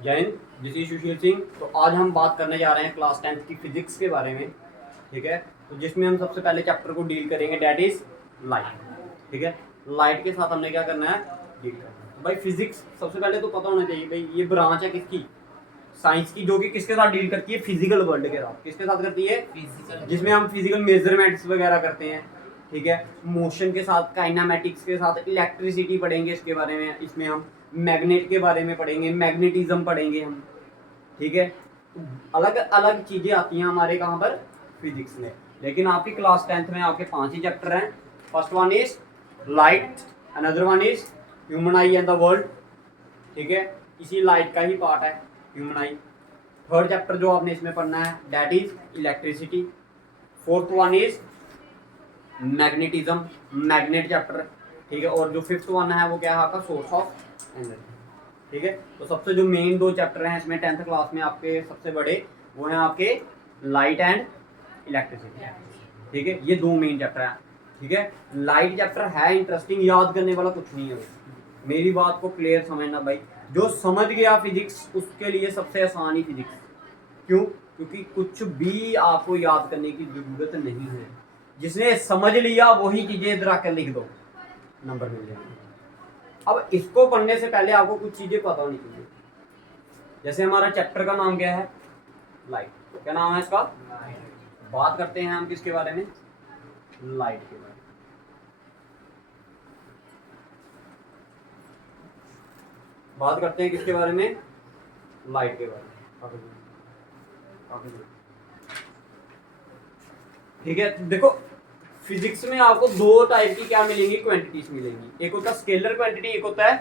जय Hind, this is Sushil Singh. तो आज हम बात करने जा रहे हैं क्लास 10th की फिजिक्स के बारे में। ठीक है, तो जिसमें हम सबसे पहले चैप्टर को डील करेंगे, डैट इज लाइट। ठीक है, लाइट के साथ हमने क्या करना है, डील करना है। तो भाई फिजिक्स सबसे पहले तो पता होना चाहिए भाई ये ब्रांच है किसकी, साइंस की, जो कि किसके साथ डील करती है, फिजिकल वर्ल्ड के साथ। किसके साथ करती है, फिजिकल, जिसमें हम फिजिकल मेजरमेंट्स वगैरह करते हैं। ठीक है, मोशन के साथ, काइनामेटिक्स के साथ, इलेक्ट्रिसिटी पढ़ेंगे इसके बारे में। इसमें हम मैग्नेट के बारे में पढ़ेंगे, मैग्नेटिज्म पढ़ेंगे हम। ठीक है, अलग अलग चीजें आती हैं हमारे कहाँ पर, फिजिक्स में। लेकिन आपकी क्लास 10th में आपके 5 ही चैप्टर हैं। First one is light, another one is human I and the world. ठीक है, इसी लाइट का ही पार्ट है ह्यूमन आई। थर्ड चैप्टर जो आपने इसमें पढ़ना है that is electricity. Fourth one is magnetism, magnet chapter. ठीक है, और जो फिफ्थ वन है वो क्या है आपका, सोर्स ऑफ एनर्जी। ठीक है, तो सबसे जो मेन 2 चैप्टर हैं इसमें 10th क्लास में आपके सबसे बड़े, वो हैं आपके लाइट एंड इलेक्ट्रिसिटी। ठीक है, ये 2 मेन चैप्टर हैं। ठीक है, लाइट चैप्टर है इंटरेस्टिंग, याद करने वाला कुछ नहीं है। मेरी बात को क्लियर समझना भाई, जो समझ गया फिजिक्स उसके लिए सबसे आसान ही फिजिक्स। क्यों? क्योंकि कुछ भी आपको याद करने की जरूरत नहीं है। जिसने समझ लिया वही चीजें इधर आकर लिख दो, नंबर मिल जाएंगे। अब इसको पढ़ने से पहले आपको कुछ चीजें पता होनी चाहिए। जैसे हमारा चैप्टर का नाम क्या है, लाइट। क्या नाम है इसका, बात करते हैं हम किसके बारे में, लाइट के बारे में। बात करते हैं किसके बारे में, लाइट के बारे में। ठीक है, देखो फिजिक्स में आपको 2 टाइप की क्या मिलेंगी, क्वांटिटीज मिलेंगी। एक होता है स्केलर क्वांटिटी, एक होता है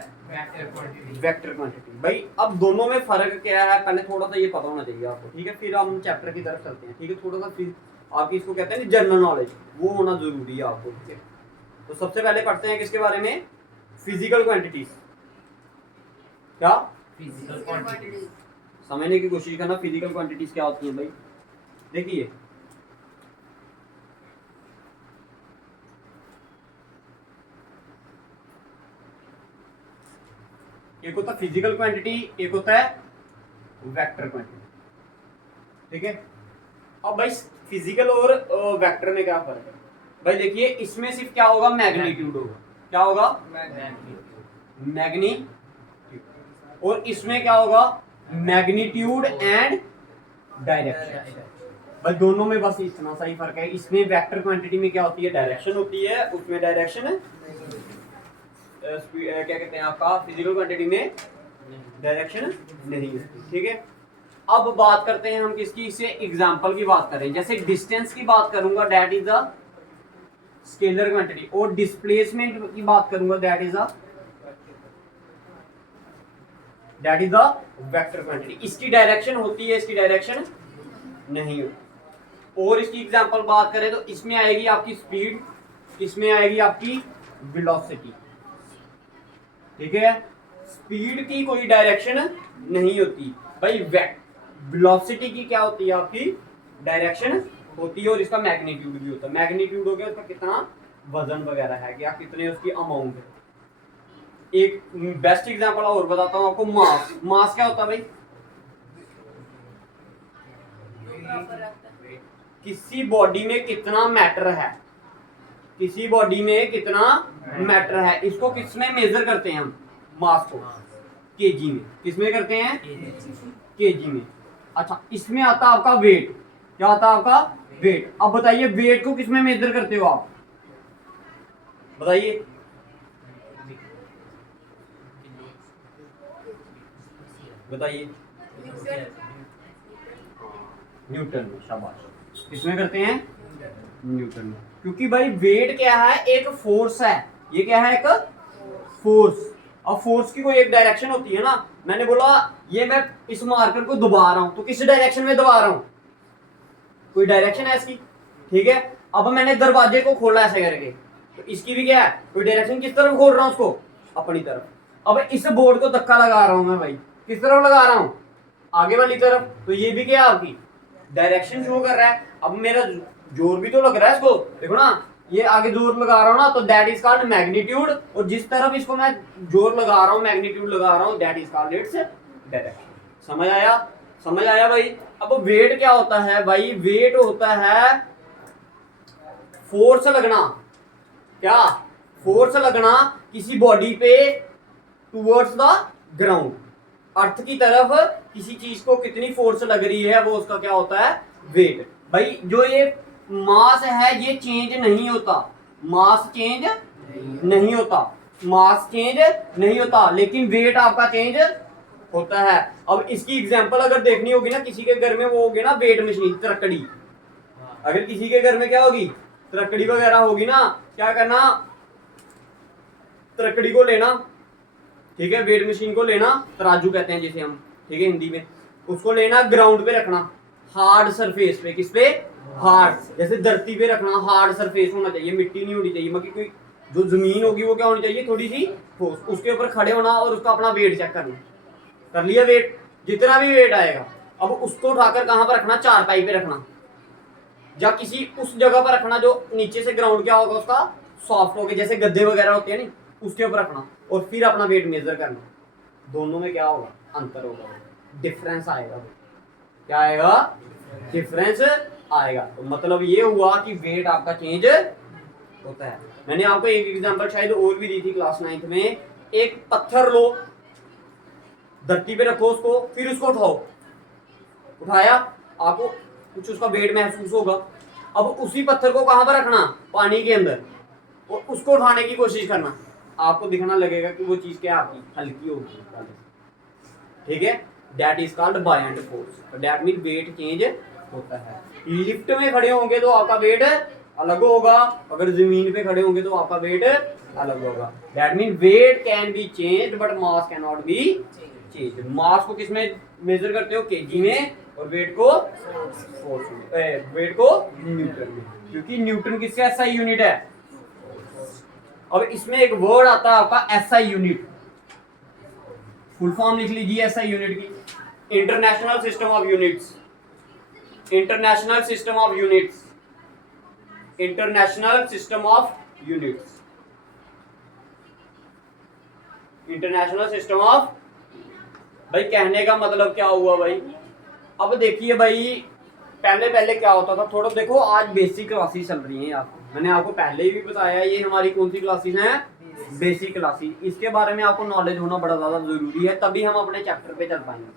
वेक्टर क्वांटिटी। भाई अब दोनों में फर्क क्या है, पहले थोड़ा सा ये पता होना चाहिए आपको। ठीक है, फिर हम चैप्टर की तरफ चलते हैं। ठीक है, थोड़ा सा आपकी इसको कहते हैं जनरल नॉलेज, वो होना जरूरी है आपको। ठीक है, तो सबसे पहले पढ़ते हैं किसके बारे में, फिजिकल क्वांटिटीज। क्या, फिजिकल क्वांटिटीज। समझने की कोशिश करना फिजिकल क्वांटिटीज क्या होती हैं भाई। देखिए एक होता है फिजिकल क्वांटिटी, एक होता है वेक्टर क्वांटिटी। ठीक है, अब भाई फिजिकल और वेक्टर में क्या फर्क है भाई। देखिए इसमें सिर्फ क्या होगा, मैग्नीट्यूड होगा। क्या होगा, मैग्नीट्यूड। और इसमें क्या होगा, मैग्नीट्यूड एंड डायरेक्शन। भाई दोनों में बस इतना सा ही फर्क है। इसमें वेक्टर क्वांटिटी में क्या होती है, डायरेक्शन होती है, उसमें डायरेक्शन क्या कहते हैं आपका, फिजिकल क्वांटिटी में डायरेक्शन नहीं होती। ठीक है, अब बात करते हैं हम किसकी, इससे एग्जांपल की बात करें। जैसे डिस्टेंस की बात करूंगा, that is the scalar quantity. और डिस्प्लेसमेंट की बात करूंगा, that is the vector quantity. इसकी डायरेक्शन होती है, इसकी डायरेक्शन नहीं होती। और इसकी एग्जांपल बात करें तो इसमें आएगी आपकी स्पीड, इसमें आएगी आपकी वेलोसिटी। ठीक है, स्पीड की कोई डायरेक्शन नहीं होती भाई। वेलोसिटी की क्या होती है, आपकी डायरेक्शन होती है, और इसका मैग्नीट्यूड भी होता है। मैग्नीट्यूड हो गया उसका कितना वजन वगैरह है, क्या कितने उसकी अमाउंट है। एक बेस्ट एग्जांपल और बताता हूं आपको, मास। मास क्या होता है भाई, किसी बॉडी में कितना मैटर है, किसी बॉडी में कितना मैटर है, इसको किसमें मेजर करते हैं हम, मास को केजी में। किसमें करते हैं, केजी में। अच्छा, इसमें आता है आपका वेट। क्या आता है आपका, वेट। अब बताइए वेट को किसमें मेजर करते हो आप, बताइए। बताइए, न्यूटन में। शाबाश, किसमें करते हैं, न्यूटन में। क्योंकि भाई वेट क्या है, एक फोर्स है। ये क्या है, एक फोर्स। अब फोर्स की कोई एक डायरेक्शन होती है ना। मैंने बोला ये मैं इस मार्कर को दबा रहा हूं, तो किस डायरेक्शन में दबा रहा हूं, कोई डायरेक्शन है इसकी। ठीक है, अब मैंने दरवाजे को खोला ऐसे करके, तो इसकी भी क्या है, कोई डायरेक्शन। किस तरफ खोल रहा हूं उसको, अपनी तरफ। अब इस बोर्ड को धक्का लगा रहा हूं मैं भाई, किस तरफ लगा रहा हूं, आगे वाली तरफ। तो ये भी क्या है, आपकी डायरेक्शन शो कर रहा है। अब मेरा जोर भी तो लग रहा है इसको, देखो ना, ये आगे जोर लगा रहा हूँ ना, तो दैट इज कॉल्ड मैग्नीट्यूड। और जिस तरफ इसको मैं जोर लगा रहा हूँ, मैग्नीट्यूड लगा रहा हूँ, that is called its direction. समझ आया? समझ आया भाई? अब वेट क्या होता है भाई? वेट होता है फोर्स लगना। क्या? फोर्स लगना किसी बॉडी पे टूवर्ड्स द ग्राउंड, अर्थ की तरफ किसी चीज को कितनी फोर्स लग रही है वो उसका क्या होता है? वेट। भाई जो ये मास है ये चेंज नहीं होता, मास चेंज नहीं होता, मास चेंज नहीं होता, लेकिन वेट आपका चेंज होता है। अब इसकी एग्जांपल अगर देखनी होगी ना, किसी के घर में वो होगी ना वेट मशीन, तरकड़ी। अगर किसी के घर में क्या होगी, तरकड़ी वगैरह होगी ना, क्या करना, तरकड़ी को लेना, ठीक है, वेट मशीन को लेना, तराजू कहते हैं जिसे हम, ठीक है, हिंदी में, उसको लेना, ग्राउंड पे रखना, हार्ड सरफेस पे। किस पे? हार्ड, जैसे धरती पे रखना, हार्ड सरफेस होना चाहिए, मिट्टी नहीं होनी चाहिए, मतलब कोई जो जमीन होगी वो क्या होनी चाहिए, थोड़ी सी ठोस, उसके ऊपर खड़े होना और उसका अपना वेट चेक करना। कर लिया वेट, जितना भी वेट आएगा, अब उसको उठाकर कहां पर रखना? चारपाई पे रखना, या किसी उस जगह पर रखना जो नीचे से ग्राउंड क्या होगा उसका सॉफ्ट होगा, जैसे गद्दे वगैरह होते हैं नहीं, उसके ऊपर रखना, और फिर अपना वेट मेजर करना। दोनों में क्या होगा? अंतर होगा, डिफरेंस आएगा। क्या आएगा? डिफरेंस आएगा। तो मतलब ये हुआ कि वेट आपका चेंज होता है। मैंने आपको एक एग्जांपल शायद और भी दी थी क्लास 9th में। एक पत्थर लो, धरती पे रखो उसको, फिर उसको उठाओ, उठाया, आपको कुछ उसका वेट महसूस होगा। अब उसी पत्थर को कहां पर रखना? पानी के अंदर, और उसको उठाने की कोशिश करना, आपको दिखना लगेगा कि वो चीज क्या आपकी हल्की होगी, ठीक है। That is called buoyant force. That mean wait change होता है। लिफ्ट में खड़े होंगे तो आपका वेट अलग होगा, अगर जमीन पे खड़े होंगे तो आपका वेट अलग होगा। That mean weight can be changed but mass can not be changed. Mass को किसमें मेजर करते हो? केजी में, और वेट को फोर्स में, वेट को न्यूटन में, क्योंकि न्यूटन किसका एसआई यूनिट है। अब इसमें एक वर्ड आता है आपका एसआई यूनिट, फुल फॉर्म लिख लीजिए एसआई यूनिट की, international system of units, international system of units, international system of units, international system of. भाई कहने का मतलब क्या हुआ भाई? अब देखिए भाई, पहले पहले क्या होता था, थोड़ा देखो, आज बेसिक क्लासेस चल रही हैं आपको, मैंने आपको पहले ही भी बताया, ये हमारी कौन सी क्लासेस हैं? Basic classes. इसके बारे में आपको नॉलेज होना बड़ा ज्यादा जरूरी है, तभी हम अपने चैप्टर पे चल पाएंगे,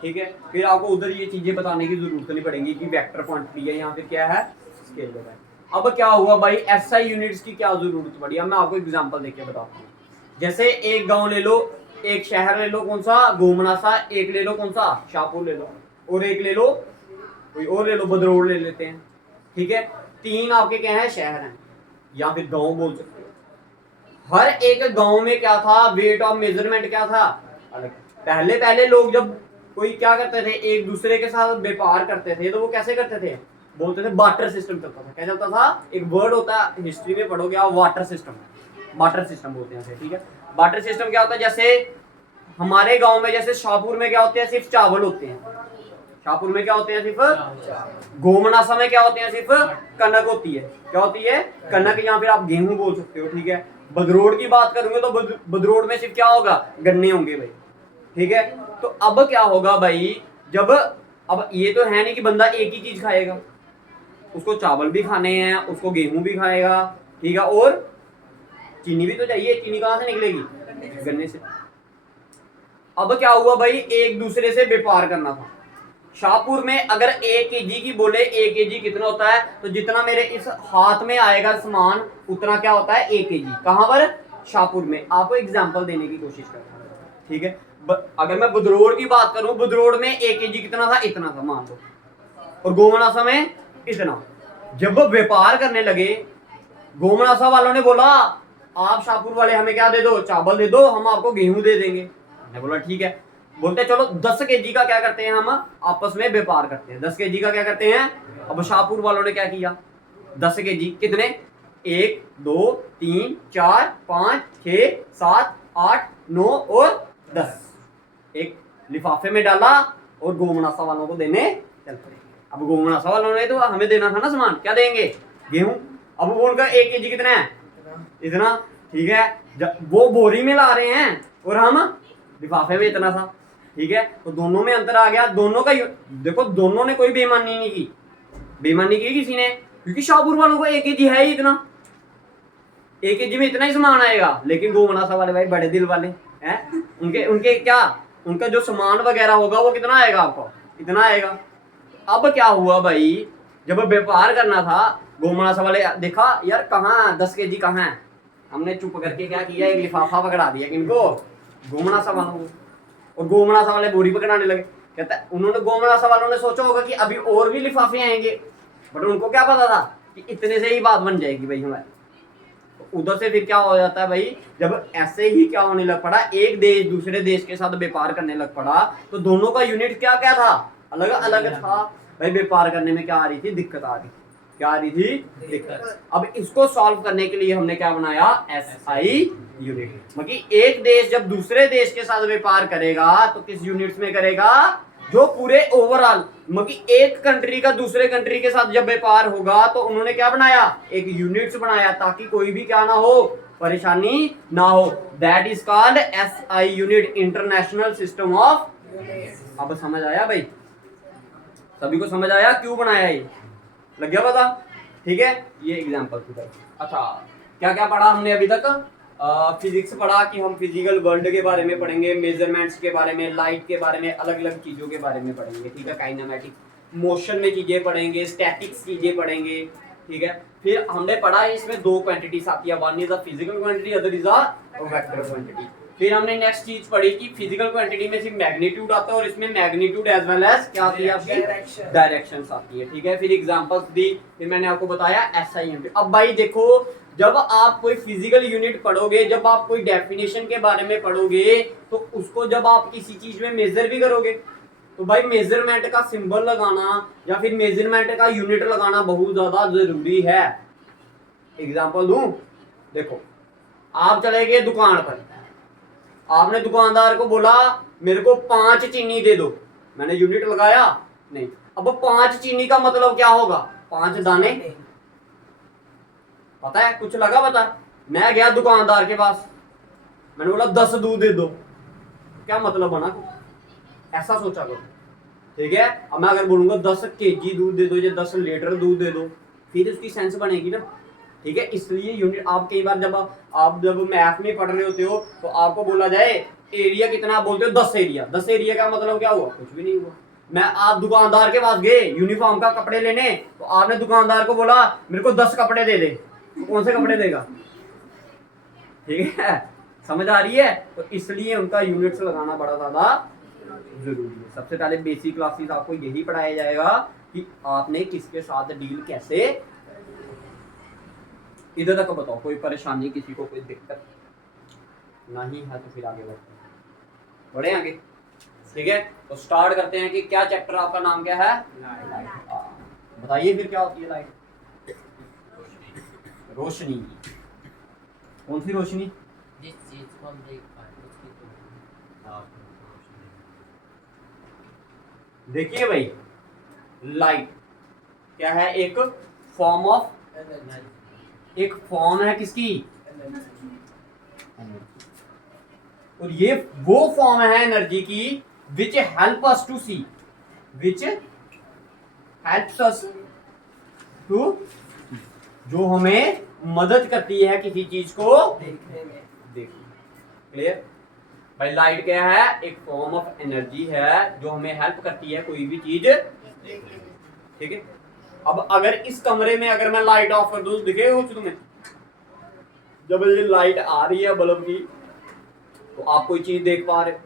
ठीक है। फिर आपको उधर ये चीजें बताने की जरूरत नहीं पड़ेगी कि वेक्टर क्वांटिटी है, यहाँ पे क्या है, स्केलर है। अब क्या हुआ भाई, एसआई यूनिट्स की क्या जरूरत पड़ी? अब मैं आपको एग्जांपल देके बताता हूँ। जैसे एक गांव ले लो, एक शहर ले लो, कौन सा? गोमना सा, एक ले लो कौन सा? शाहपुर ले लो, और एक ले लो कोई और ले लो, बदरौड़ ले लेते हैं, ठीक है। तीन आपके क्या है? शहर हैं, या फिर गांव बोल सकते हो। हर एक गांव में क्या था? वेट ऑफ मेजरमेंट क्या था? अलग। पहले पहले लोग जब कोई क्या करते थे, एक दूसरे के साथ व्यापार करते थे, तो वो कैसे करते थे? बोलते थे बार्टर सिस्टम चलता था। क्या चलता था? एक वर्ड होता है, हिस्ट्री में पढ़ोगे आप, वाटर सिस्टम, बार्टर सिस्टम बोलते हैं, ठीक है। बार्टर सिस्टम क्या होता है? जैसे हमारे गांव में, जैसे शाहपुर में क्या होते हैं? सिर्फ चावल होते हैं। शाहपुर में क्या होते हैं? सिर्फ। गोमनासा में क्या होते हैं? सिर्फ कनक होती है। क्या होती है? कनक, या फिर आप गेहूं बोल सकते हो, ठीक है। बदरोड़ की बात करूंगे तो बदरोड़ में सिर्फ क्या होगा? गन्ने होंगे भाई, ठीक है। तो अब क्या होगा भाई, जब अब ये तो है नहीं कि बंदा एक ही चीज खाएगा, उसको चावल भी खाने हैं, उसको गेहूं भी खाएगा, ठीक है, और चीनी भी तो चाहिए। चीनी कहां से निकलेगी? गन्ने से। अब क्या हुआ भाई, एक दूसरे से व्यापार करना था। शाहपुर में अगर 1 kg की बोले, 1 kg कितना होता है, तो जितना मेरे इस हाथ में आएगा सामान उतना क्या होता है? 1 kg। कहां पर? शाहपुर में। आपको एग्जांपल देने की कोशिश कर रहा हूं, ठीक है। अगर मैं बुधरोड़ की बात करूं, बुधरोड़ में 1 kg कितना था? इतना था मान लो, और गोमनासा में इतना। जब व्यापार करने लगे, गोमनासा वालों ने बोला आप शाहपुर वाले हमें क्या दे दो? चावल दे दो, हम आपको गेहूं दे देंगे। मैंने बोला ठीक है। बोलते चलो 10 kg का क्या करते हैं, हम आपस में व्यापार करते हैं। 10 kg का क्या करते हैं? अब शाहपुर वालों ने क्या किया? 10 kg कितने? 1 2 3 4 5 6 7 8 9 और 10 एक लिफाफे में डाला और गोमनासा वालों को देने चल पड़े। अब गोमनासा वालों ने तो हमें देना था ना सामान, क्या देंगे? गेहूं। अब वो उनका 1 kg कितना है? इतना, ठीक है। वो बोरी में ला रहे हैं और हम लिफाफे में इतना था, ठीक है, तो दोनों में अंतर आ गया। दोनों का देखो, दोनों ने कोई बेईमानी नहीं की, बेईमानी की किसी ने, क्योंकि शाहपुर वालों को 1 kg है ही इतना, 1 kg में इतना ही सामान आएगा। लेकिन गोमनासा वाले भाई बड़े दिल वाले हैं, उनके उनके क्या, उनका जो सामान वगैरह होगा वो कितना आएगा आपको, इतना आएगा। अब क्या हुआ भाई, जब व्यापार करना था, गोमनासा वाले देखा यार कहाँ 10 kg कहाँ है, हमने चुप करके क्या किया, एक लिफाफा पकड़ा दिया किनको, गोमनासा वालों को, और गोमनासा वाले बोरी पकड़ाने लगे। कहता है उन्होंने, गोमनासा वालों ने सोचा होगा कि अभी और भी लिफाफे आएंगे, बट उनको क्या पता था कि इतने से ही बात बन जाएगी भाई हमारी। तो उधर से फिर क्या हो जाता है भाई, जब ऐसे ही क्या होने लग पड़ा, एक देश दूसरे देश के साथ व्यापार करने लग पड़ा, तो दोनों का यूनिट क्या क्या था, अलग अलग था भाई। व्यापार करने में क्या आ रही थी, दिक्कत आ रही, क्या आ रही थी, दिक्कत। अब इसको सॉल्व करने के लिए हमने क्या बनाया, SI यूनिट। मतलब एक देश जब दूसरे देश के साथ व्यापार करेगा तो किस यूनिट्स में करेगा, जो पूरे ओवरऑल, मतलब एक कंट्री का दूसरे कंट्री के साथ जब व्यापार होगा तो उन्होंने क्या बनाया, एक यूनिट्स बनाया, ताकि कोई भी क्या ना हो, परेशानी ना हो। That is called SI unit, international system of. अब समझ आया भाई, सभी को समझ आया क्यों बनाया, ये लग गया पता, ठीक है। ये एग्जांपल थी भाई। अच्छा, क्या क्या पढ़ा हमने अभी तक, फिजिक्स पढ़ा कि हम फिजिकल वर्ल्ड के बारे में पढ़ेंगे, मेजरमेंट्स के बारे में, लाइट के बारे में, अलग अलग चीजों के बारे में पढ़ेंगे, ठीक है। काइनेमेटिक्स, मोशन में चीजें पढ़ेंगे, स्टैटिक्स चीजें पढ़ेंगे, ठीक है। फिर हमने पढ़ा इसमें 2 क्वांटिटीज आती है, one is a physical quantity, other is a vector quantity. फिर हमने नेक्स्ट चीज पढ़ी कि फिजिकल क्वांटिटी में सिर्फ मैग्नीट्यूड आता है, और इसमें मैग्नीट्यूड एज वेल एज क्या आती है आपकी, डायरेक्शंस आती है, ठीक है। फिर एग्जांपल्स दी, फिर मैंने आपको बताया SI यूनिट। अब भाई देखो, जब आप कोई फिजिकल यूनिट पढ़ोगे, जब आप कोई डेफिनेशन के बारे में पढ़ोगे, तो उसको जब आप किसी चीज में मेजर भी करोगे, तो भाई मेजरमेंट का सिंबल लगाना या फिर मेजरमेंट का यूनिट लगाना बहुत ज्यादा जरूरी है। एग्जांपल दूं, देखो आप चले गए दुकान पर, आपने दुकानदार को बोला मेरे को 5 चीनी दे दो, मैंने यूनिट लगाया नहीं। अब 5 चीनी का मतलब क्या होगा, 5 दाने, पता है कुछ लगा पता। मैं गया दुकानदार के पास, मैंने बोला 10 दूध दे दो, क्या मतलब बना, ऐसा सोचा करो, ठीक है। अब मैं अगर बोलूंगा 10 kg दूध दे दो या 10 लीटर दूध दे दो, फिर उसकी सेंस बनेगी ना, ठीक है। इसलिए यूनिट, आप कई बार जब मैथ में पढ़ रहे होते हो तो आपको बोला जाए एरिया कितना, आप बोलते हो 10 एरिया, 10 एरिया का मतलब क्या हुआ, कुछ भी नहीं हुआ। मैं, आप दुकानदार के पास गए यूनिफॉर्म का कपड़े लेने, तो आपने दुकानदार को बोला मेरे को 10 कपड़े दे दे, तो कौन से कपड़े देगा, ठीक है, समझ आ रही है। तो इसलिए उनका यूनिट्स लगाना बड़ा ज्यादा जरूरी है। सबसे पहले बेसिक क्लासेस आपको यही पढ़ाया जाएगा कि आपने किसके साथ डील कैसे। इधर तक बताओ, कोई परेशानी, किसी को कोई दिक्कत नहीं है तो फिर आगे बढ़े आगे, ठीक है। तो स्टार्ट करते हैं कि क्या चैप्टर आपका नाम क्या है, लाइट। बताइए फिर क्या होती है लाइट, रोशनी। कौन सी रोशनी, देखिए भाई, लाइट क्या है, एक फॉर्म ऑफ, एक फॉर्म है किसकी, और ये वो फॉर्म है एनर्जी की which help us to see, which helps us to, जो हमें मदद करती है किसी चीज को देखने में, क्लियर भाई। लाइट क्या है, एक फॉर्म ऑफ एनर्जी है जो हमें हेल्प करती है कोई भी चीज, ठीक है। अब अगर इस कमरे में अगर मैं लाइट ऑफ कर दूं, दिखे कुछ तुम्हें, जब ये लाइट आ रही है बल्ब की, तो आप कोई चीज देख पा रहे हो,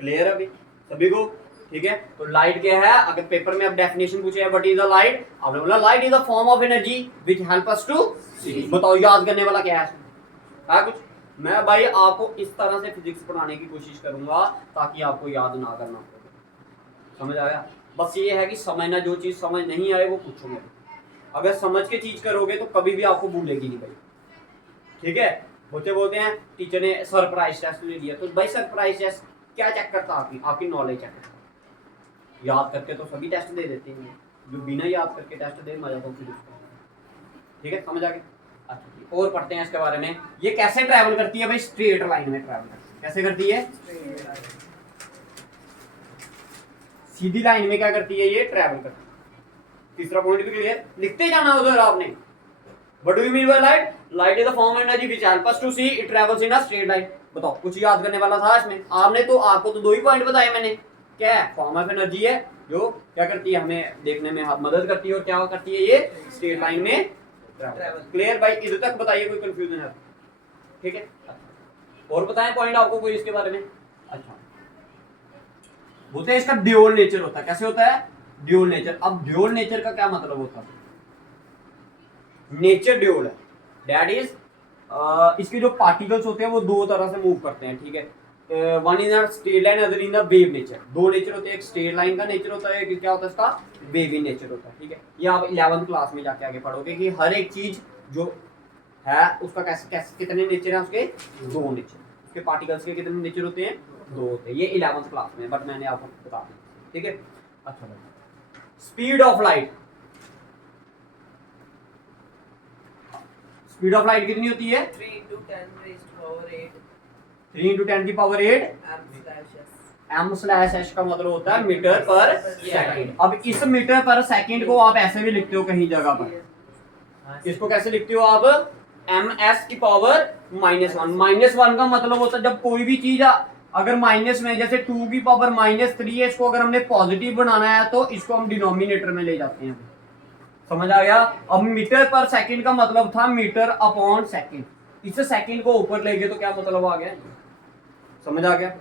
क्लियर है अभी सभी को, ठीक है। तो लाइट क्या है, अगर पेपर में अब डेफिनेशन पूछे व्हाट इज द लाइट, आपने बोला light is a form of energy which help us to see. बताओ याद करने वाला क्या है कुछ। मैं भाई आपको इस तरह से फिजिक्स पढ़ाने की कोशिश करूंगा ताकि आपको याद ना करना पड़े, समझ आया। बस ये है कि समझना, जो चीज समझ नहीं आए वो पूछोगे, अगर समझ के चीज करोगे तो कभी भी आपको भूलेगी नहीं भाई, ठीक है। बच्चे बोलते हैं टीचर ने सरप्राइज टेस्ट ले लिया, तो भाई सरप्राइज टेस्ट क्या चेक करता, आपकी नॉलेज चेक करता। याद करके तो सभी टेस्ट दे देते हैं, जो बिना याद करके टेस्ट दे मजा तो फिर उसका, ठीक है, समझ आ गया। अच्छा, और पढ़ते हैं इसके बारे में, ये कैसे ट्रैवल करती है भाई, स्ट्रेट लाइन में ट्रैवल करती है, कैसे करती है, सीधी लाइन में क्या करती है, ये ट्रैवल करती है। तीसरा पॉइंट भी क्लियर, लिखते जाना उधर आपने। What do you mean by light? Light is the form of energy which help us to see, it travels in a straight line. बताओ कुछ याद करने वाला था इसमें? आपको तो 2 ही पॉइंट बताए मैंने। क्या है? फॉर्म ऑफ एनर्जी है जो क्या करती है, हमें देखने में मदद करती है, और क्या करती है, ये स्ट्रेट लाइन में ट्रैवल। क्लियर भाई? इधर तक बताइए, कोई कंफ्यूजन है? ठीक है, और बताएं पॉइंट आपको कोई इसके बारे में? अच्छा, बोलते हैं इसका ड्यूअल नेचर होता है। कैसे होता है? Dual nature. अब ड्यूअल नेचर का क्या मतलब होता है? नेचर ड्यूअल है, दैट इज इसके जो पार्टिकल्स होते हैं वो 2 तरह से मूव करते हैं। ठीक है, one in a straight line, other in a wave nature. 2 nature होते हैं, एक स्ट्रेट लाइन का नेचर होता है, एक क्या होता है इसका, वेवी नेचर होता है। ठीक है, ये आप 11th क्लास में जाके आगे पढ़ोगे कि हर एक चीज जो है उसका कैसे कैसे कितने नेचर है, उसके 2 नेचर, उसके पार्टिकल्स के कितने नेचर होते हैं, 2 होते हैं। ये 11th क्लास में, बट मैंने आपको बता दिया। ठीक है, अच्छा भाई, speed of light. Speed of light कितनी होती है? 3 into 10 raised to power 8 3 into 10 की पावर 8 m/s का मतलब होता है मीटर पर सेकंड। अब इस मीटर पर सेकंड को आप ऐसे भी लिखते हो कहीं जगह पर। इसको कैसे लिखते हो आप? ms की पावर -1। -1 का मतलब होता है जब कोई भी चीज अगर माइनस में, जैसे 2 की पावर -3 है, इसको अगर हमने पॉजिटिव बनाना है तो इसको हम डिनोमिनेटर में ले जाते हैं। समझ आ गया? अब मीटर पर सेकंड का मतलब था मीटर अपॉन सेकंड। इस सेकंड को ऊपर ले गए तो क्या मतलब आ गया? समझ आ गया?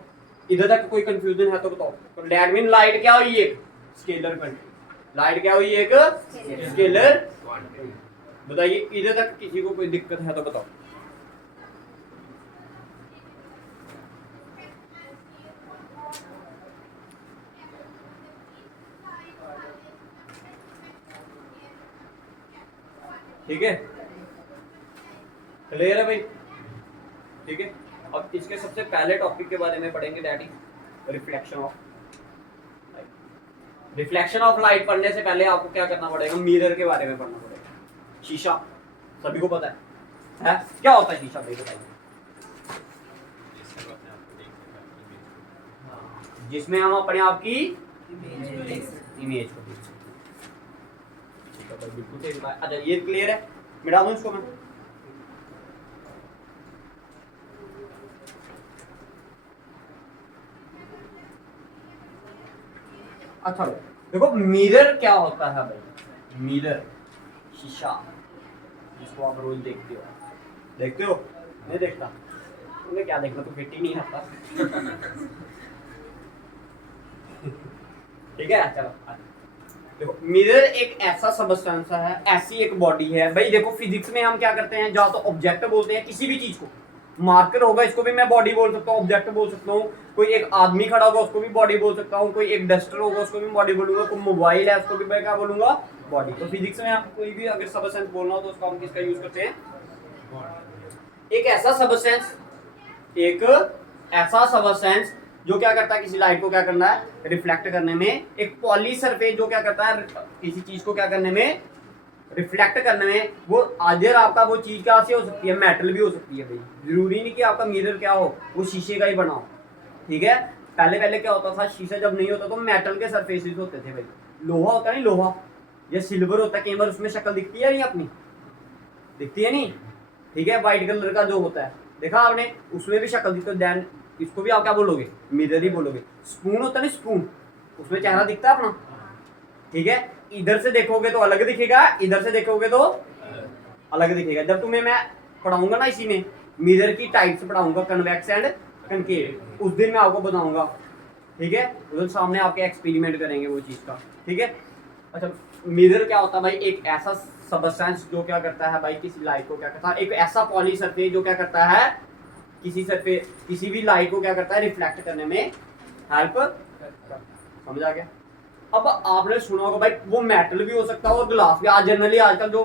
इधर तक कोई कंफ्यूजन है तो बताओ। तो दैट मीन लाइट क्या हुई? एक स्केलर क्वांटिटी। लाइट क्या हुई? एक स्केलर क्वांटिटी। बताइए, इधर तक किसी को कोई दिक्कत है तो बताओ। ठीक है, क्लियर है भाई? ठीक है, अब इसके सबसे पहले टॉपिक के बारे में पढ़ेंगे, that is reflection of light. Reflection of light पढ़ने से पहले आपको क्या करना पड़ेगा? मिरर के बारे में पढ़ना पड़ेगा। शीशा सभी को पता है? क्या होता है शीशा भाई, बताइए। जिसमें हम अपने आप की इमेज को देख सकते हैं। बिल्कुल सही बात। अच्छा, ये क्लियर है? मिटा दूं इसको मैं? अच्छा देखो, मिरर क्या होता है भाई? मिरर, शीशा, जिसको आप रोज देखते हो? नहीं देखता? तुम्हें क्या देखना, तो फिट ही नहीं आता। ठीक है, चलो देखो, मिरर एक ऐसा सबस्टेंस है, ऐसी एक बॉडी है भाई। देखो फिजिक्स में हम क्या करते हैं, जहाँ तो ऑब्जेक्ट बोलते हैं किसी भी चीज को। मार्कर होगा, इसको भी मैं बॉडी बोल सकता हूँ, ऑब्जेक्ट बोल सकता हूँ। कोई एक आदमी खड़ा होगा, उसको भी बॉडी बोल सकता हूँ। कोई एक डस्टर होगा, उसको भी बॉडी बोलूंगा। कोई मोबाइल है, उसको भी मैं क्या बोलूंगा? बॉडी। तो फिजिक्स में आप कोई भी अगर सबस्टेंस बोलना हो तो उसको हम किसका यूज करते हैं? एक ऐसा सबस्टेंस जो क्या करता है, किसी लाइट को क्या करना है, रिफ्लेक्ट करने में। एक पॉली सरफेस जो क्या करता है, किसी चीज को क्या करने में, रिफ्लेक्ट करने में। वो आधर आपका वो चीज क्या से हो सकती है, मेटल भी हो सकती है भाई। जरूरी नहीं कि आपका मिरर क्या हो, वो शीशे का ही बना हो। ठीक है, पहले क्या होता था, शीशा जब नहीं होता तो मेटल के सरफेसेस होते थे भाई। लोहा होता है नहीं, लोहा या सिल्वर होता है, कई बार उसमें शक्ल दिखती है नहीं अपनी, दिखती है नहीं? ठीक है, व्हाइट कलर का जो होता है, देखा आपने, उसमें भी शक्ल दिखती है। देन इसको भी आप क्या बोलोगे? मिरर ही बोलोगे। स्पून होता है ना, स्पून, उसमें चेहरा दिखता है अपना। ठीक है, इधर से देखोगे तो अलग दिखेगा, इधर से देखोगे तो अलग दिखेगा। जब तुम्हें मैं पढ़ाऊंगा ना इसी में मिरर की टाइप्स पढ़ाऊंगा, कन्वेक्स एंड कनकेव, उस दिन मैं आपको बताऊंगा। ठीक है, उधर सामने आपके एक्सपेरिमेंट करेंगे वो चीज का। ठीक है, अच्छा मिरर क्या होता है भाई? एक ऐसा सबस्टेंस जो क्या करता है भाई, किसी लाइट को क्या करता है, एक ऐसा पॉली सरफेस जो क्या करता है, किसी भी लाइट को क्या करता है, रिफ्लेक्ट करने में हेल्प करता है। समझ आ गया? अब आपने सुना होगा भाई, वो मेटल भी हो सकता है और ग्लास भी। आज जनरली आजकल जो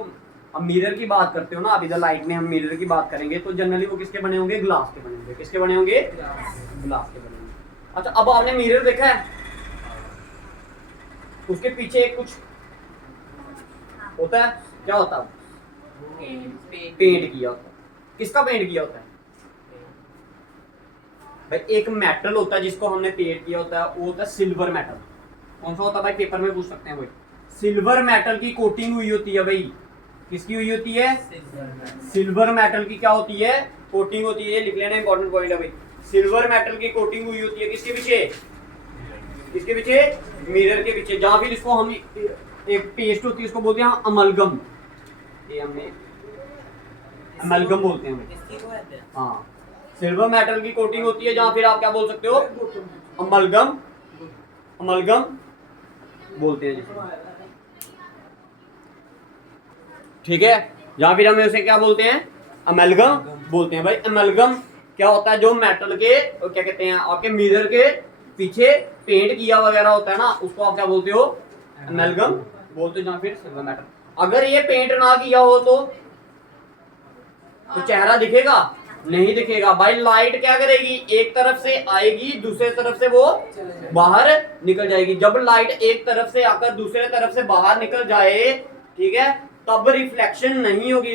हम मिरर की बात करते हो ना, आप इधर लाइट में हम मिरर की बात करेंगे तो जनरली वो किसके बने होंगे? ग्लास के बने होंगे। किसके बने होंगे? ग्लास के बने होंगे। अच्छा, अब आपने मिरर देखा है, उसके पीछे कुछ होता है, क्या होता है? पेंट किया होता है। किसका पेंट किया होता है भाई? एक मेटल होता है जिसको हमने पेंट किया होता है, वो होता है सिल्वर मेटल। कौन सा होता है भाई, पेपर में पूछ सकते हैं भाई। सिल्वर मेटल की कोटिंग हुई होती है भाई, किसकी हुई होती है, सिल्वर मेटल की क्या होती है, कोटिंग होती है। ये लिख लेना, इंपॉर्टेंट पॉइंट है भाई। सिल्वर मेटल की कोटिंग हुई होती है किसके पीछे, किसके पीछे, मिरर के पीछे। जहां फिर इसको हम एक पेस्ट होती है उसको बोलते हैं अमलगम, ये हमने अमलगम बोलते हैं। हाँ, सिल्वर मेटल की कोटिंग होती है जहां फिर आप क्या बोल सकते हो, अमलगम, अमलगम बोलते हैं जिसे, ठीक है। जहां फिर हमें उसे क्या बोलते हैं, अमलगम बोलते हैं भाई। अमलगम क्या होता है, जो मेटल के क्या कहते हैं आपके मिरर के पीछे पेंट किया वगैरह होता है ना, उसको आप क्या बोलते हो, अमलगम बोलते हो। जहां फिर सिल्वर मेटल, अगर ये पेंट ना किया हो तो चेहरा दिखेगा, नहीं दिखेगा भाई। लाइट क्या करेगी, एक तरफ से आएगी, दूसरे तरफ से वो बाहर निकल जाएगी। जब लाइट एक तरफ से आकर दूसरे तरफ से बाहर निकल जाए, ठीक है, तब रिफ्लेक्शन नहीं होगी।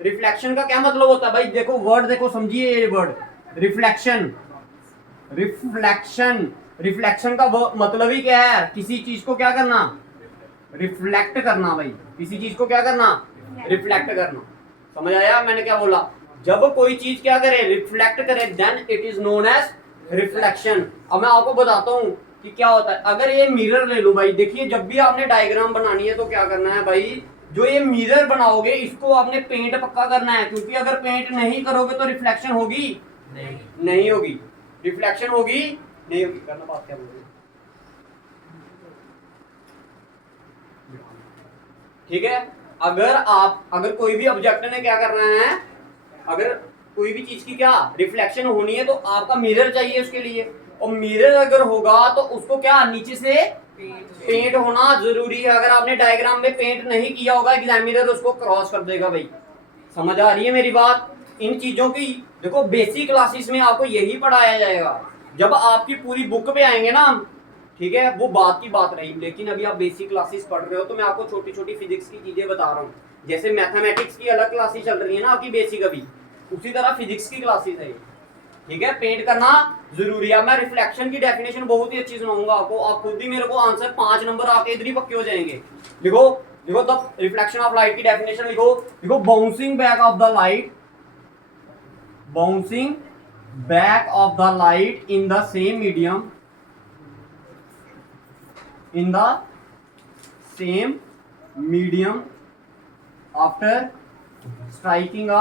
रिफ्लेक्शन का क्या मतलब होता है भाई, देखो वर्ड देखो, समझिए ये वर्ड रिफ्लेक्शन। रिफ्लेक्शन, रिफ्लेक्शन का मतलब ही क्या है, किसी चीज को क्या करना, रिफ्लेक्ट करना भाई। किसी चीज को क्या करना, रिफ्लेक्ट करना। समझ आया मैंने क्या बोला, जब कोई चीज क्या करे, रिफ्लेक्ट करे, then it is known as reflection. अब मैं आपको बताता हूं कि क्या होता है। अगर ये मिरर ले लो भाई, देखिए जब भी आपने डायग्राम बनानी है तो क्या करना है भाई, जो ये मिरर बनाओगे इसको आपने पेंट पक्का करना है, क्योंकि अगर पेंट नहीं करोगे तो रिफ्लेक्शन होगी नहीं होगी, रिफ्लेक्शन होगी नहीं होगी। करना बात क्या बोल रहे हैं, ठीक है। अगर कोई भी ऑब्जेक्ट ने क्या करना है, अगर कोई भी चीज की क्या रिफ्लेक्शन होनी है तो आपका मिरर चाहिए उसके लिए, और मिरर अगर होगा तो उसको क्या नीचे से पेंट होना जरूरी है। अगर आपने डायग्राम में पेंट नहीं किया होगा, एग्जामिनर उसको क्रॉस कर देगा भाई। समझ आ रही है मेरी बात। इन चीजों की देखो बेसिक क्लासेस में आपको यही पढ़ाया जाएगा। जब आपकी पूरी बुक पे आएंगे ना, ठीक है, वो बात की बात रही। लेकिन अभी आप बेसिक क्लासेस पढ़ रहे हो तो मैं आपको छोटी छोटी फिजिक्स की चीजें बता रहा हूँ। जैसे मैथमेटिक्स की अलग क्लासेस चल रही है ना आपकी बेसिक अभी, उसी तरह फिजिक्स की क्लासेस है, ठीक है। पेंट करना जरूरी है। मैं रिफ्लेक्शन की डेफिनेशन बहुत ही अच्छी सुनाऊंगा आपको, आप खुद ही मेरे को आंसर 5 नंबर आपके इधर ही पक्के हो जाएंगे। लिखो लिखो द रिफ्लेक्शन ऑफ लाइट की डेफिनेशन लिखो। लिखो bouncing back of the light, bouncing back of the light in the same medium, in the same medium after striking a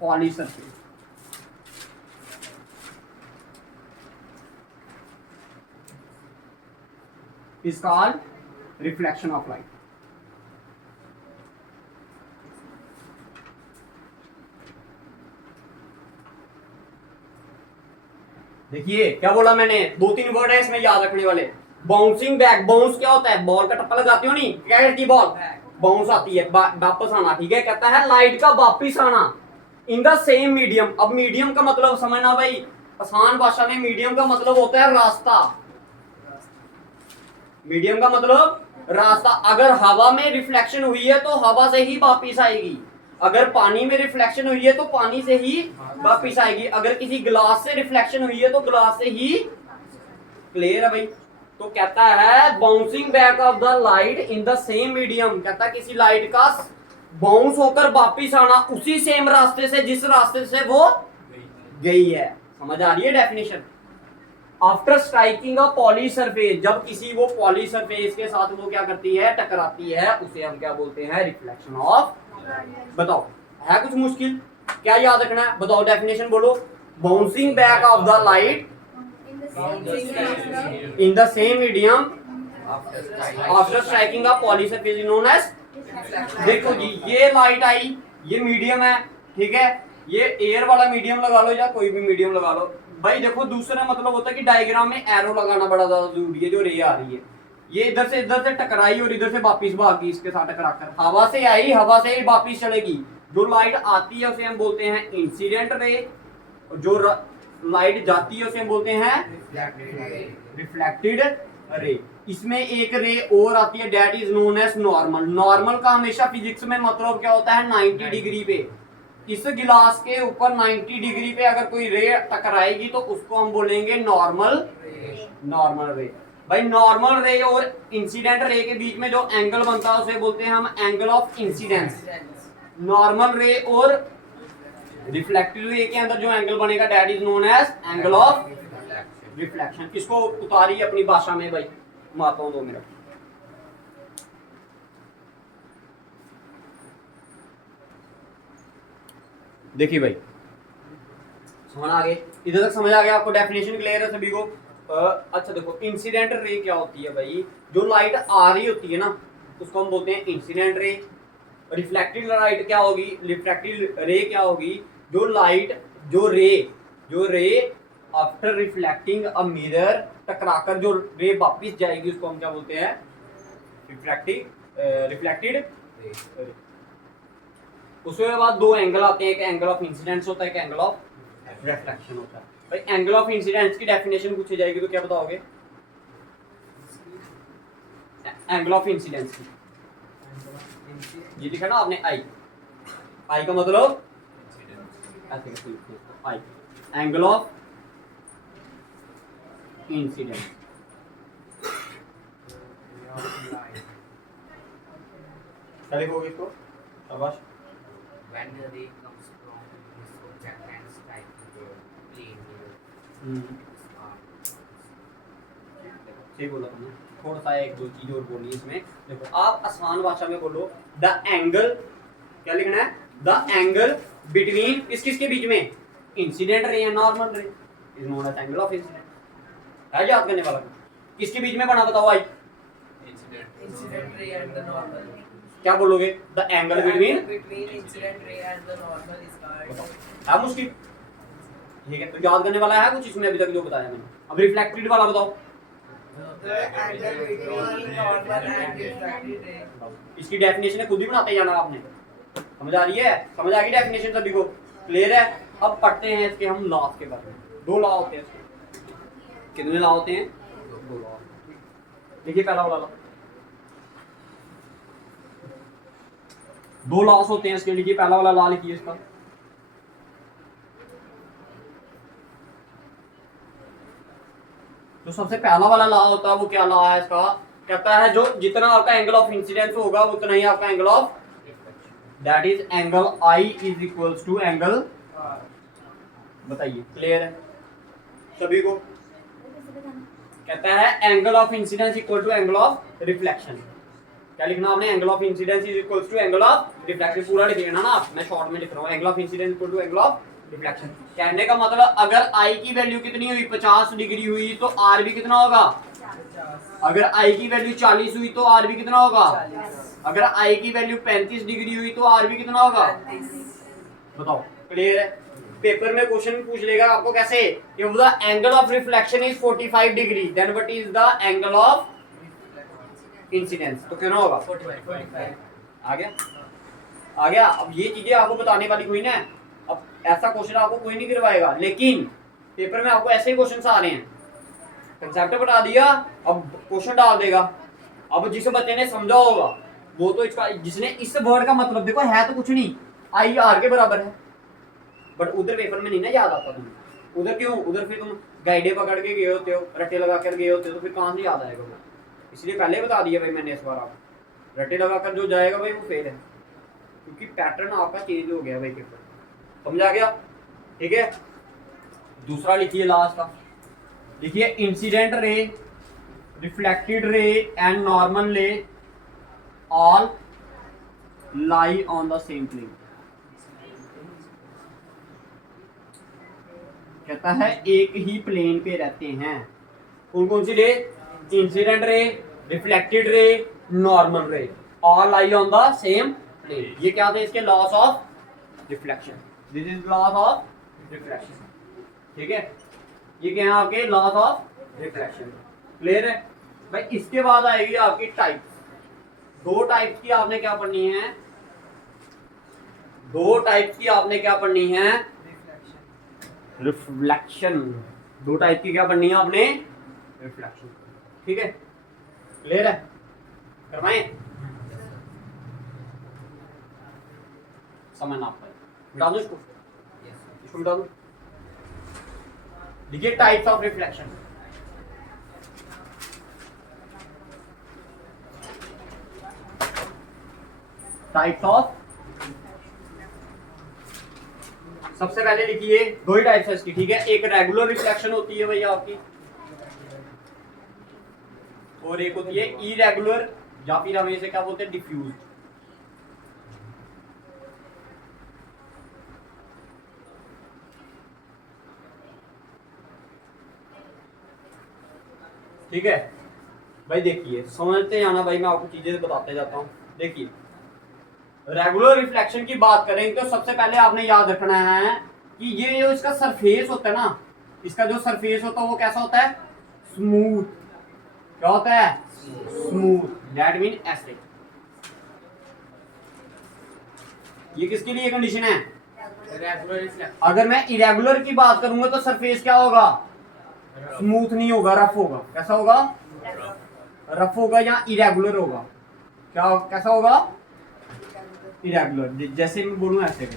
polished surface. Is called reflection of light. देखिए क्या बोला मैंने, 2-3 word है इसमें याद रखने वाले। बाउंसिंग बैक, बाउंस क्या होता है, बॉल का टप्पा लगाते हो नहीं, क्या करती है बॉल, बाउंस आती है, वापस आना, ठीक है। कहता है लाइट का वापस आना इन द सेम मीडियम। अब मीडियम का मतलब समझना भाई, आसान भाषा में मीडियम का मतलब होता है रास्ता। मीडियम का मतलब रास्ता। अगर हवा में रिफ्लेक्शन हुई है तो हवा से ही वापस आएगी, अगर पानी में रिफ्लेक्शन हुई है तो पानी से ही वापस आएगी, अगर किसी ग्लास से रिफ्लेक्शन हुई है तो ग्लास से ही। क्लियर है भाई। तो कहता है bouncing back of the light in the same medium, कहता है किसी लाइट का बाउंस होकर वापस आना उसी सेम रास्ते से जिस रास्ते से वो गई है। समझ आ रही है definition. After striking a poly surface, जब किसी वो पॉली सरफेस के साथ वो क्या करती है, टकराती है, उसे हम क्या बोलते हैं, रिफ्लेक्शन ऑफ। बताओ है कुछ मुश्किल, क्या याद रखना है, बताओ डेफिनेशन बोलो। Bouncing back of the light in the same medium after striking a poly surface known as. देखो जी ये लाइट आई, ये मीडियम है, ठीक है, ये एयर वाला मीडियम लगा लो या कोई भी मीडियम लगा लो भाई। देखो दूसरा मतलब होता है कि डायग्राम में एरो लगाना बड़ा ज्यादा जरूरी है। जो रे आ रही है ये इधर से टकराई और इधर से वापिस भागी, इसके साथ टकराकर हवा से आई, हवा से ही वापिस चलेगी। जो लाइट आती है उसे हम बोलते हैं इंसिडेंट रे, और जो लाइट जाती है उसे हम बोलते हैं रिफ्लेक्टेड रे। इसमें एक रे और आती है, that is known as normal. Normal का हमेशा फिजिक्स में मतलब क्या होता है, 90 डिग्री पे। इस गिलास के ऊपर 90 डिग्री पे अगर कोई रे टकराएगी तो उसको हम बोलेंगे नॉर्मल, नॉर्मल रे। भाई नॉर्मल रे और इंसिडेंट रे के बीच में जो एंगल बनता है उसे बोलते हैं हम एंगल ऑफ इंसिडेंस। नॉर्मल रे और रिफ्लेक्टिव रे के अंदर जो एंगल बनेगा that is known as angle of reflection. किसको उतारिए अपनी भाषा में भाई, मारता हूं 2 मिनट। देखिए भाई समझ आ गए, इधर तक समझ आ गया आपको, डेफिनेशन क्लियर है सभी को। अच्छा देखो इंसिडेंट रे क्या होती है भाई, जो लाइट आ रही होती है ना उसको हम बोलते हैं इंसिडेंट रे। रिफ्लेक्टेड लाइट क्या होगी, रिफ्लेक्टेड रे क्या होगी, जो लाइट जो रे आफ्टर रिफ्लेक्टिंग अ मिरर टकराकर जो रे वापस जाएगी उसको हम क्या बोलते हैं, रिफ्लेक्टेड। उसके बाद 2 एंगल आते हैं, एक एंगल ऑफ इंसिडेंस होता है, एक एंगल ऑफ रिफ्लेक्शन होता है। भाई एंगल ऑफ इंसिडेंस की डेफिनेशन पूछी जाएगी तो क्या बताओगे, एंगल ऑफ इंसिडेंस की ये लिखा ना आपने आई का मतलब ऐसे आई, एंगल ऑफ इंसिडेंस। क्या लिखोगे इसको, शाबाश। When the ray comes from this object and strikes the plane here, सही बोला तुमने, थोड़ा सा 1-2 चीज और बोली इसमें। देखो आप आसान भाषा में बोलो, द एंगल, क्या लिखना है, द एंगल बिटवीन किसके बीच में, इंसिडेंट रे या normal ray is known as angle of incident. है याद करने वाला, किसके बीच में बना बताओ भाई, incident ray and the normal. क्या बोलोगे, the angle between, Between incident ray and the normal is called. है मुश्किल, ठीक है तो याद करने वाला है कुछ इसमें अभी तक जो बताया मैंने। अब रिफ्लेक्टेड वाला बताओ, The angle between normal and refracted ray. इसकी डेफिनेशन खुद ही बनाते जाना आपने, समझ आ रही है, समझ आ गई डेफिनेशन सभी को, क्लियर है। अब पढ़ते हैं इसके हम लॉस के बारे में। 2 लॉ होते हैं इसके, कितने लॉ होते हैं, 2 लॉ। देखिए पहला वाला लॉ, 2 लॉस होते हैं इसके, लिखिए पहला वाला लॉ लिखिए इसका, जो सबसे पहला वाला लॉ होता है वो क्या लॉ है इसका, कहता है जो जितना आपका एंगल ऑफ इंसिडेंस होगा उतना ही आपका angle of, that is angle I is equals to angle, बताइए क्लियर है सभी को। कहता है angle of incidence equal to angle of reflection. क्या लिखना आपने, angle of incidence is equals to angle of reflection, पूरा लिख लेना ना आप, मैं शॉर्ट में लिख रहा हूँ, angle of incidence equal to angle of reflection. कहने का मतलब अगर आई की वैल्यू कितनी हुई, 50 डिग्री हुई तो आर भी कितना होगा, अगर आई की वैल्यू 40 हुई तो आर भी कितना होगा, अगर आई की वैल्यू 35 डिग्री हुई तो आर भी कितना होगा, बताओ क्लियर है। पेपर में क्वेश्चन पूछ लेगा आपको कैसे, if the angle of reflection is 45 degree then what is the angle of incidence, तो कितना होगा 45. आ गया। अब ये चीजें आपको बताने वाली कोई ना है, अब ऐसा क्वेश्चन आपको कोई नहीं करवाएगा, लेकिन पेपर में आपको ऐसे ही क्वेश्चन आ रहे हैं, कंसेप्ट बता दिया अब क्वेश्चन डाल देगा। अब जिस बच्चे ने समझा होगा वो तो इसका, जिसने इस वर्ड का मतलब देखो है तो कुछ नहीं, आई आर के बराबर है, बट उधर पेपर में नहीं ना याद आता तुम्हें, उधर क्यों, उधर फिर तुम गाइडे पकड़ के गए होते हो, रट्टे लगा कर गए होते हो, तो फिर कहाँ से याद आएगा वो, इसलिए पहले बता दिया भाई मैंने इस बार, आप रट्टे लगा कर जो जाएगा भाई वो फेल है, क्योंकि पैटर्न आपका चेंज हो गया भाई पेपर, समझ आ गया, ठीक है। दूसरा लिखिए लास्ट का, लिखिए incident ray, reflected ray and normal ray all lie on the same plane. कहता है एक ही प्लेन पे रहते हैं, कौन कौन सी रे, incident ray, reflected ray, normal ray, all lie on the same plane. ये क्या थे इसके laws of reflection, this is laws of reflection, ठीक है, ये क्या है आपके लॉस ऑफ रिफ्लेक्शन, क्लियर है भाई। इसके बाद आएगी आपकी टाइप्स, 2 टाइप्स की आपने क्या पढ़नी है, 2 टाइप्स की आपने क्या पढ़नी है, रिफ्लेक्शन, 2 टाइप की क्या पढ़नी है आपने, रिफ्लेक्शन, ठीक है, क्लियर है, करवाएं, समझना आप बता दो इसको बता दो। लिखिए types of reflection, types of, सबसे पहले लिखिए दो ही टाइप्स है इसकी, ठीक है। एक रेगुलर रिफ्लेक्शन होती है भैया आपकी, और एक होती है इरेगुलर, या फिर हम इसे क्या बोलते हैं, डिफ्यूज। ठीक है भाई, देखिए समझते जाना भाई, मैं आपको चीजें बताते जाता हूँ। देखिए रेगुलर रिफ्लेक्शन की बात करें तो सबसे पहले आपने याद रखना है कि ये जो इसका सरफेस होता है ना, इसका जो सरफेस होता है वो कैसा होता है, स्मूथ। क्या होता है, स्मूथ। दैट मीन ऐसे। ये किसके लिए कंडीशन है, रेगुलर रिफ्लेक्शन। अगर मैं इरेगुलर की बात करूंगा तो सरफेस क्या होगा, स्मूथ नहीं होगा, रफ होगा। कैसा होगा, रफ होगा या इरेगुलर होगा। क्या कैसा होगा, इरेगुलर। जैसे मैं बोलूं ऐसे,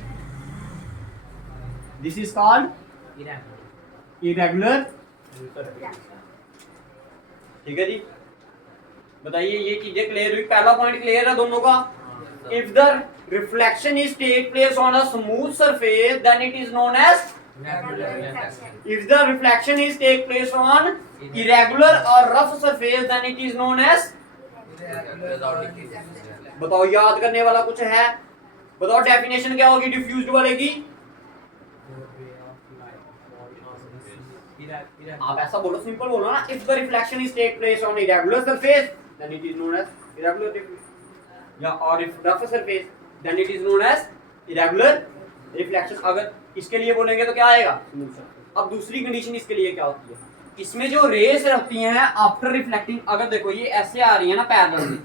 दिस इज कॉल्ड इरेगुलर। ठीक है जी, बताइए ये चीजें क्लियर हुई, पहला पॉइंट क्लियर है दोनों का। If the reflection is take place on a smooth surface then it is known as, if the reflection is take place on irregular or rough surface then it is known as, बताओ याद करने वाला कुछ है, बताओ definition क्या होगी diffused वाले की। आप ऐसा बोलो, सिंपल बोलो ना, if the reflection is take place on irregular surface then it is known as irregular diffusion, या और if rough surface then it is known as irregular reflection। अगर इसके लिए बोलेंगे तो क्या आएगा, अब दूसरी कंडीशन इसके लिए क्या होती है, इसमें जो रेस रहती हैं आफ्टर रिफ्लेक्टिंग, अगर देखो ये ऐसे आ रही है ना पैरेलल में,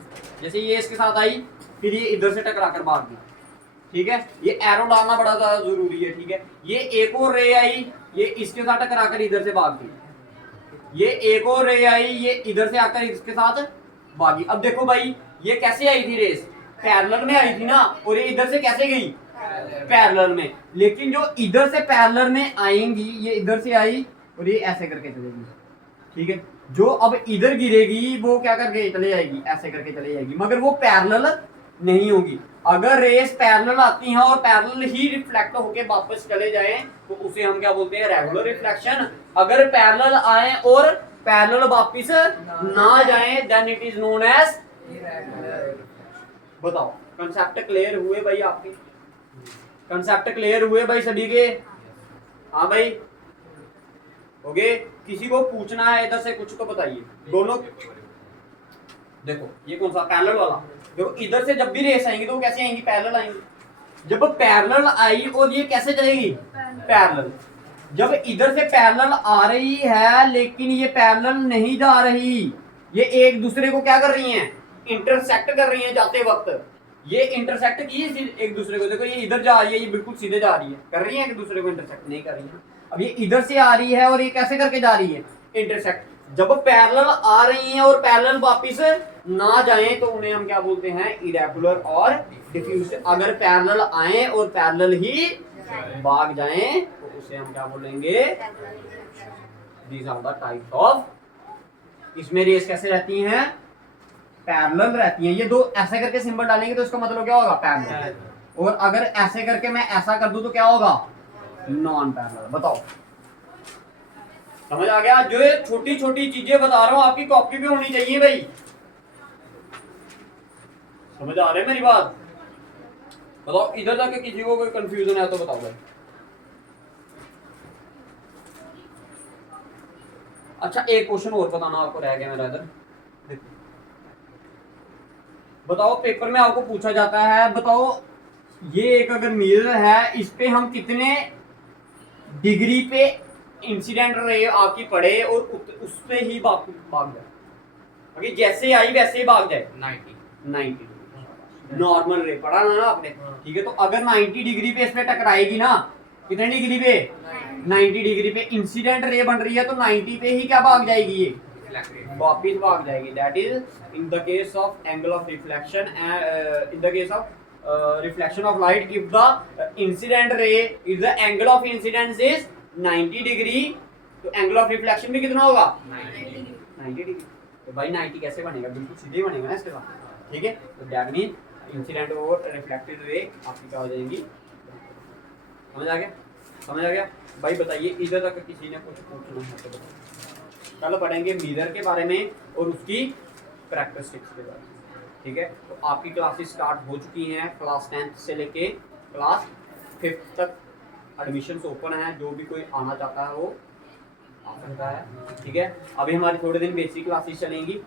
जैसे ये इसके साथ आई फिर ये इधर से टकरा कर भाग गई, ठीक है। ये एरो डालना बड़ा ज्यादा जरूरी है, ठीक है। ये एक और रे आई, ये इसके साथ टकरा कर इधर से भाग गई, ये एक और रे आई, ये इधर से आकर इसके साथ भागी। अब देखो भाई ये कैसे आई थी रेस, पैरेलल में आई थी ना, और ये इधर से कैसे गई, पैरेलल में। लेकिन जो इधर से पैरेलल में आएंगी, ये इधर से आई और ये ऐसे करके चलेगी, ठीक है। जो अब इधर गिरेगी वो क्या करके चले जाएगी, ऐसे करके चले जाएगी, मगर वो पैरेलल नहीं होगी। अगर रेस पैरेलल आती हैं और पैरेलल ही रिफ्लेक्ट होके वापस चले जाएं तो उसे हम क्या बोलते हैं, रेगुलर रिफ्लेक्शन। अगर पैरेलल आए और पैरेलल वापस ना जाएं then it is known as, बताओ कंसेप्ट क्लियर हुए भाई आपके, कंसेप्ट क्लियर हुए भाई सभी के। हाँ भाई ओके, किसी को पूछना है इधर से कुछ तो बताइए। दोनों देखो ये कौन सा पैरेलल वाला, देखो इधर से जब भी रेस आएंगी तो वो कैसे आएंगी, पैरेलल आएंगी। जब पैरेलल आई और ये कैसे चलेगी, पैरेलल। जब इधर से पैरेलल आ रही है लेकिन ये पैरेलल नहीं जा रही, ये एक दूसरे को क्या कर रही हैं, इंटरसेक्ट कर रही हैं जाते वक्त। ये इंटरसेक्ट की एक दूसरे को, देखो ये इधर जा रही है, ये बिल्कुल सीधे जा रही है, कर रही है एक दूसरे को इंटरसेक्ट, नहीं कर रही है। अब ये इधर से आ रही है और ये कैसे करके जा रही है, इंटरसेक्ट। जब पैरेलल आ रही हैं और पैरेलल वापस ना जाएं तो उन्हें हम क्या बोलते हैं, इरेगुलर और डिफ्यूज। अगर पैरेलल आए और पैरेलल ही भाग जाएं तो उसे हम क्या बोलेंगे, these are the types of. इसमें रेस कैसे रहती हैं, पैरेलल रहती हैं। ये दो ऐसे करके सिंबल डालेंगे तो इसका मतलब क्या होगा, पैरेलल। और अगर ऐसे करके मैं ऐसा कर दूं तो क्या होगा, नॉन पैरेलल। बताओ समझ आ गया। जो ये छोटी छोटी चीजें बता रहा हूं आपकी कॉपी पे होनी चाहिए भाई, समझ आ रहा है मेरी बात। बताओ इधर जाके किसी को कोई कंफ्यूजन है तो बताओ भाई। अच्छा एक क्वेश्चन और बताना आपको रह गया मेरा इधर, बताओ पेपर में आपको पूछा जाता है, बताओ ये एक अगर मिरर है इस पे हम कितने डिग्री पे इंसिडेंट रे आपकी पड़े और उस पे ही भाग जाए, अगर जैसे आई वैसे ही भाग जाए, 90 नॉर्मल रे पढ़ा ना आपने, ठीक है। तो अगर 90 डिग्री पे इस पे टकराएगी ना, कितने डिग्री पे, 90 डिग्री पे इंसिडेंट रे बन रही है तो 90 पे ही क्या भाग जाएगी, ये वापिस भाग जाएगी। That is in the case of angle of reflection, in the case of reflection of light, if the incident ray if the angle of incidence is 90 degree तो एंगल ऑफ रिफ्लेक्शन भी कितना होगा, 90 डिग्री। तो भाई 90 कैसे बनेगा, बिल्कुल सीधे बनेगा ना इसके साथ, ठीक है। तो दैट मीन इंसिडेंट और रिफ्लेक्टेड रे आपकी क्या हो जाएंगी, समझ आ गया, समझ आ गया भाई। बताइए इधर तक किसी ने कुछ पूछना है तो बताइए। कल पढ़ेंगे मिरर के बारे में और उसकी करैक्टरिस्टिक्स के बारे में, ठीक है। तो आपकी क्लासेस स्टार्ट हो चुकी हैं, क्लास 10th से लेके क्लास 5th तक एडमिशन्स ओपन है। जो भी कोई आना चाहता है वो आ सकता है, ठीक है। अभी हमारी थोड़े दिन बेसिक क्लासेस चलेंगी,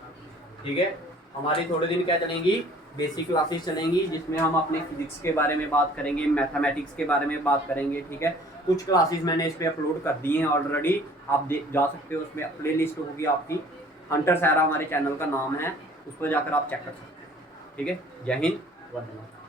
ठीक है। हमारी थोड़े दिन क्या चलेंगी, बेसिक क्लासेस चलेंगी, जिसमें हम अपने फिजिक्स के बारे में बात करेंगे, मैथमेटिक्स के बारे में बात करेंगे, ठीक है। कुछ क्लासेस मैंने इस पर अपलोड कर दी हैं ऑलरेडी, आप जा सकते हो, उसमें प्ले लिस्ट होगी आपकी, हंटर सहरा हमारे चैनल का नाम है, उस पर जाकर आप चेक कर सकते हैं, ठीक है। जय हिंद, वंदे मातरम।